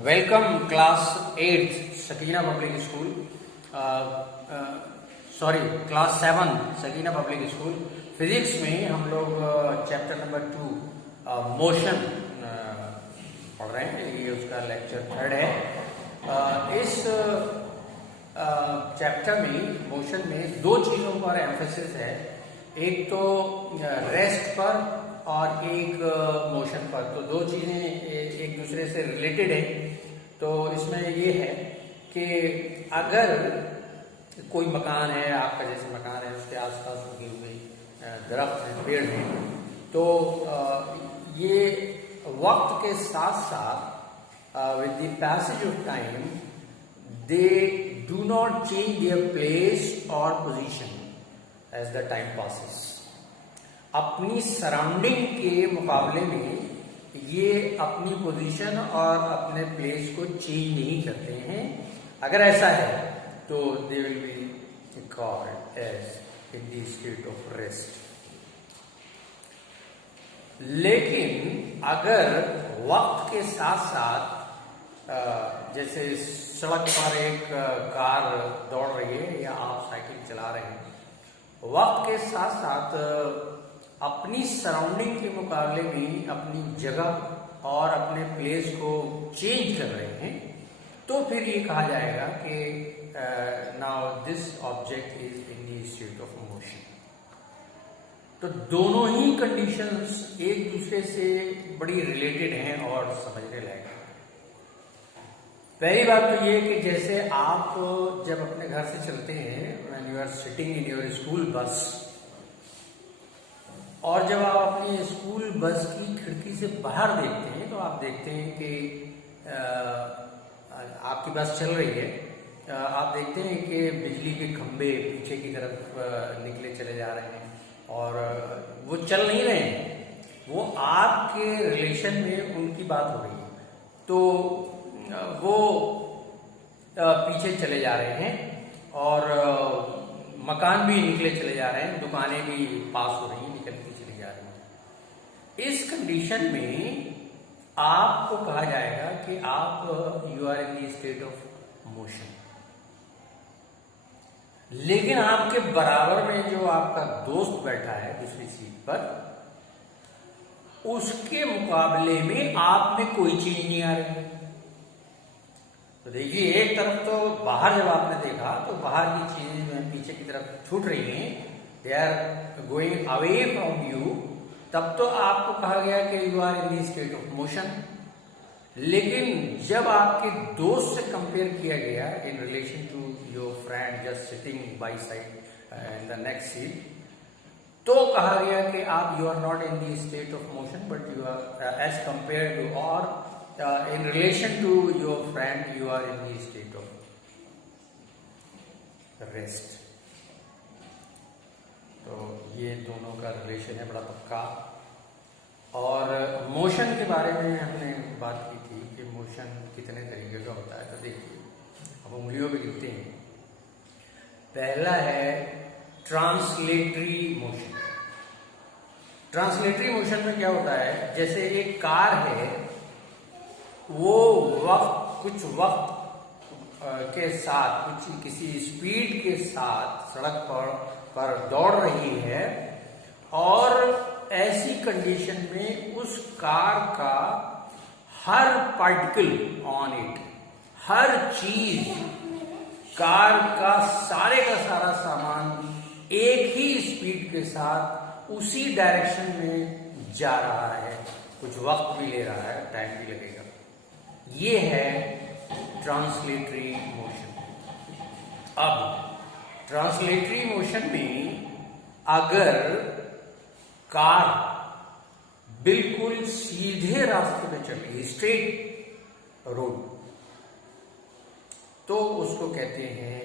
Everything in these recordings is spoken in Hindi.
Welcome class 8 Sakina public school, class 7 Sakina public school. Physics में हम लोग चैप्टर नंबर 2 मोशन पढ़ रहे हैं। ये उसका लेक्चर 3 है। इस चैप्टर में मोशन में दो चीज़ों पर एम्फेसिस है, एक तो रेस्ट पर और एक मोशन पर। तो दो चीज़ें एक दूसरे से रिलेटेड है। तो इसमें ये है कि अगर कोई मकान है, आपका जैसे मकान है, उसके आसपास लगे हुए दरख्त हैं, पेड़ हैं, तो ये वक्त के साथ साथ with the passage of time they do not change their place और position as the time passes. अपनी सराउंडिंग के मुकाबले में ये अपनी पोजीशन और अपने प्लेस को चेंज नहीं करते हैं। अगर ऐसा है तो they will be called as in the state of rest. लेकिन अगर वक्त के साथ साथ जैसे सड़क पर एक कार दौड़ रही है या आप साइकिल चला रहे हैं, वक्त के साथ साथ अपनी सराउंडिंग के मुकाबले में अपनी जगह और अपने प्लेस को चेंज कर रहे हैं, तो फिर ये कहा जाएगा कि now this object is in the state of motion. तो दोनों ही कंडीशंस एक दूसरे से बड़ी रिलेटेड हैं और समझने लायक हैं। पहली बात तो ये कि जैसे आप जब अपने घर से चलते हैं, when you are sitting in your school bus, और जब आप अपनी स्कूल बस की खिड़की से बाहर देखते हैं तो आप देखते हैं कि आपकी बस चल रही है, आप देखते हैं कि बिजली के खंभे पीछे की तरफ निकले चले जा रहे हैं और वो चल नहीं रहे हैं, वो आपके रिलेशन में उनकी बात हो रही है, तो वो पीछे चले जा रहे हैं और मकान भी निकले चले जा रहे हैं, दुकानें भी पास हो रही हैं, निकलती चली जा रही हैं। इस कंडीशन में आपको कहा जाएगा कि आप you are in the state of motion. लेकिन आपके बराबर में जो आपका दोस्त बैठा है दूसरी सीट पर, उसके मुकाबले में आप में कोई चीज नहीं आ रही। तो देखिए, एक तरफ तो बाहर जब आपने देखा तो बाहर की चीजें पीछे की तरफ छूट रही हैं, they are going away from you, तब तो आपको कहा गया कि you are in the state of motion. लेकिन जब आपके दोस्त से कंपेयर किया गया in relation to your friend just sitting by side in the next seat, तो कहा गया कि आप you are not in the state of motion but you are as compare to, और in relation to your friend you are in the state of rest। तो ये दोनों का रिलेशन है बड़ा पक्का। और मोशन के बारे में हमने बात की थी कि मोशन कितने तरीके का होता है। तो देखिए, अब उंगलियों पे लिखते हैं। पहला है ट्रांसलेटरी मोशन। ट्रांसलेटरी मोशन में क्या होता है, जैसे एक कार है, वो कुछ वक्त के साथ किसी स्पीड के साथ सड़क पर दौड़ रही है, और ऐसी कंडीशन में उस कार का हर पार्टिकल ऑन इट, हर चीज, कार का सारा सामान एक ही स्पीड के साथ उसी डायरेक्शन में जा रहा है, कुछ वक्त भी ले रहा है, टाइम भी लगेगा। ये है ट्रांसलेटरी मोशन। अब ट्रांसलेटरी मोशन में अगर कार बिल्कुल सीधे रास्ते में चल रही है, स्ट्रेट रोड, तो उसको कहते हैं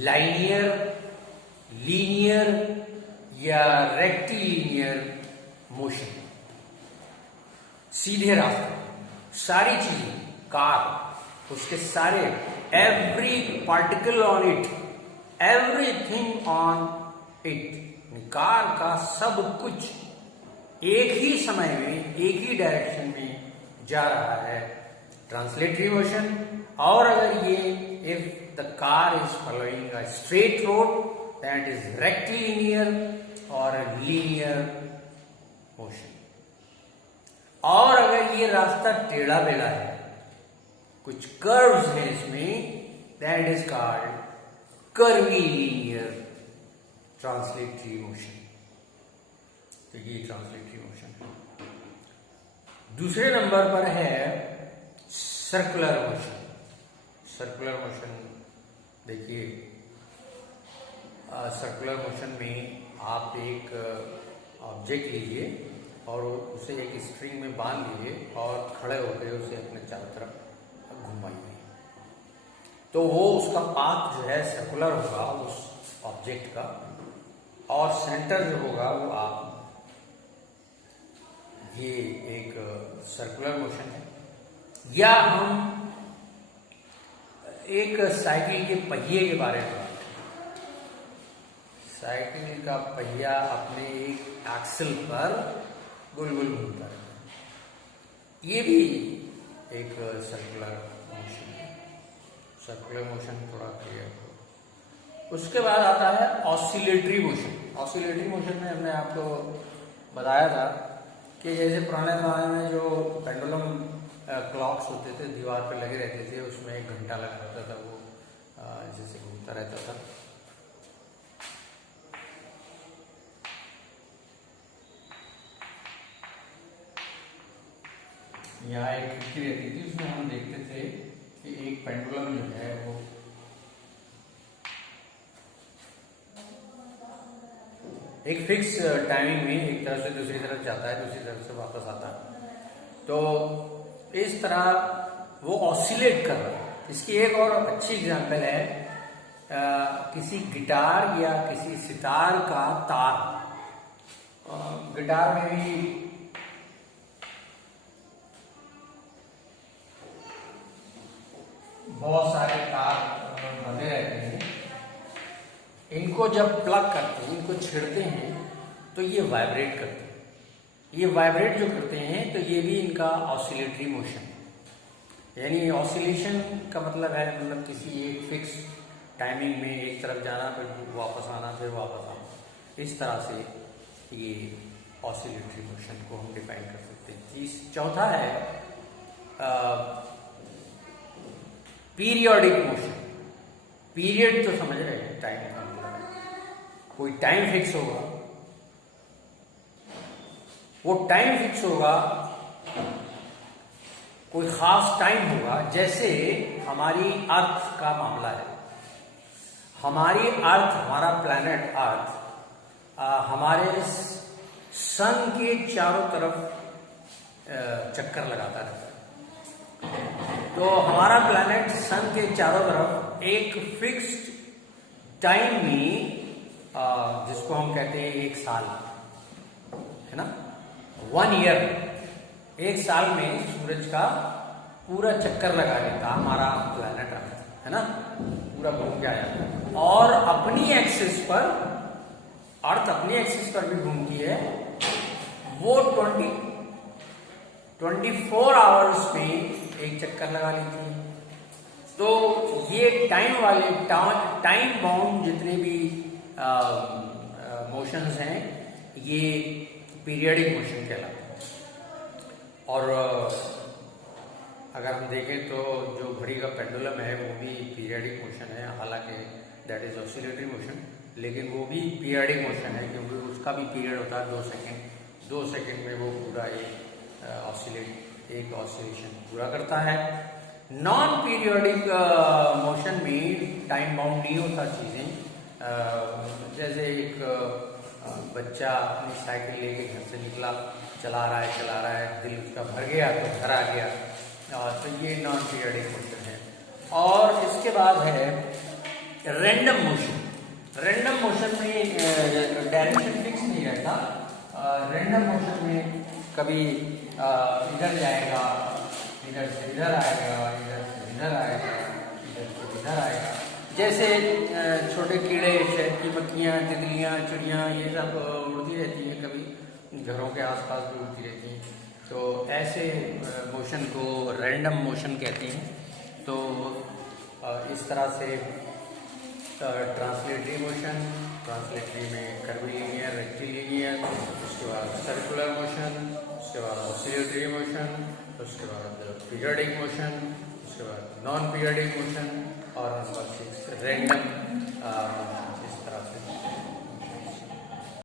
लाइनियर, लीनियर या रेक्टिलिनियर मोशन। सीधे रास्ते, सारी चीजें, कार, उसके सारे, every particle on it, everything on it, car का सब कुछ एक ही समय में एक ही डायरेक्शन में जा रहा है, ट्रांसलेटरी मोशन। और अगर ये if the car is following a straight road that is rectilinear और लीनियर मोशन। और अगर ये रास्ता टेढ़ा बेढ़ा है, कुछ कर्व्स है इसमें, that is called curvilinear translatory motion. तो ये ट्रांसलेटरी मोशन है। दूसरे नंबर पर है सर्कुलर मोशन। सर्कुलर मोशन देखिए, सर्कुलर मोशन में आप एक ऑब्जेक्ट लीजिए और उसे एक स्ट्रिंग में बांध लीजिए और खड़े होकर उसे अपने चारों तरफ घुमाइए, तो वो उसका पाथ जो है सर्कुलर होगा उस ऑब्जेक्ट का, और सेंटर जो होगा वो आप, ये एक सर्कुलर मोशन है। या हम एक साइकिल के पहिए के बारे में बात करें। साइकिल का पहिया अपने एक एक्सल पर गोल गोल घूमता रहता है, ये भी एक सर्कुलर मोशन है। सर्कुलर मोशन थोड़ा क्लियर हो। उसके बाद आता है ऑसिलेटरी मोशन। ऑसिलेटरी मोशन में हमने आपको बताया था कि जैसे पुराने ज़माने में जो पेंडुलम क्लॉक्स होते थे दीवार पे लगे रहते थे, उसमें एक घंटा लगा रहता था, वो जैसे घूमता रहता था। यहाँ एक खिड़की रहती थी, उसमें हम देखते थे कि एक पेंडुलम जो है वो एक फिक्स टाइमिंग में एक तरफ से दूसरी तरफ जाता है, दूसरी तरफ से वापस आता है। तो इस तरह वो ऑसिलेट कर रहा है। इसकी एक और अच्छी एग्जांपल है, किसी गिटार या किसी सितार का तार। गिटार में भी बहुत सारे तार बंधे रहते हैं। इनको जब प्लग करते हैं, इनको छेड़ते हैं, तो ये वाइब्रेट करते हैं। ये वाइब्रेट जो करते हैं तो ये भी इनका ऑसिलेटरी मोशन, यानी ऑसिलेशन का मतलब है मतलब किसी एक फिक्स टाइमिंग में एक तरफ जाना, फिर वापस आना, फिर वापस आना। इस तरह से ये ऑसिलेटरी मोशन को हम डिफाइन कर सकते हैं। चौथा है पीरियोडिक मोशन। पीरियड तो समझ रहे हैं, टाइम का मतलब है कोई टाइम फिक्स होगा, वो टाइम फिक्स होगा, कोई खास टाइम होगा। जैसे हमारी अर्थ का मामला है, हमारी अर्थ, हमारा प्लैनेट अर्थ हमारे सन के चारों तरफ चक्कर लगाता रहता है। तो हमारा प्लैनेट सन के चारों तरफ एक फिक्स्ड टाइम में, जिसको हम कहते हैं एक साल, है ना, 1 ईयर, एक साल में सूरज का पूरा चक्कर लगा लेता हमारा प्लैनेट अर्थ, है ना, पूरा घूम के आ जाता है। और अपनी एक्सिस पर, अर्थ अपनी एक्सिस पर भी घूमती है, वो 24 आवर्स में एक चक्कर लगा लेती है। तो ये टाइम वाले, टाइम बाउंड जितने भी मोशंस हैं, ये पीरियडिक मोशन कहलाते हैं। और अगर हम देखें तो जो घड़ी का पेंडुलम है वो भी पीरियडिक मोशन है, हालांकि दैट इज ऑसिलेटरी मोशन, लेकिन वो भी पीरियडिक मोशन है क्योंकि उसका भी पीरियड होता है 2 सेकेंड। 2 सेकेंड में वो पूरा एक ऑसिलेशन पूरा करता है। नॉन पीरियोडिक मोशन में टाइम बाउंड नहीं होता चीजें। जैसे एक बच्चा अपनी साइकिल लेके घर से निकला, चला रहा है, दिल उसका भर गया तो घर आ गया, तो ये नॉन पीरियोडिक मोशन है। और इसके बाद है रैंडम मोशन। रैंडम मोशन में डायरेक्शन फिक्स नहीं रहता। रैंडम मोशन में कभी इधर जाएगा, इधर से इधर आएगा, इधर से इधर आएगा, इधर से इधर आएगा। जैसे छोटे कीड़े, शहद की मक्खियाँ, तितलियाँ, चिड़ियाँ, ये सब उड़ती रहती हैं, कभी घरों के आसपास भी उड़ती रहती हैं। तो ऐसे मोशन को रैंडम मोशन कहते हैं। तो इस तरह से ट्रांसलेटरी मोशन, ट्रांसलेटरी में कर्वीलिनियर, रेक्टिलिनियर, उसके बाद सर्कुलर मोशन, उसके बाद ऑसिलेटरी मोशन, उसके बाद पीरियडिक मोशन, उसके बाद नॉन पीरियडिक मोशन और नंबर 6 रैंडम मोशन। इस तरह से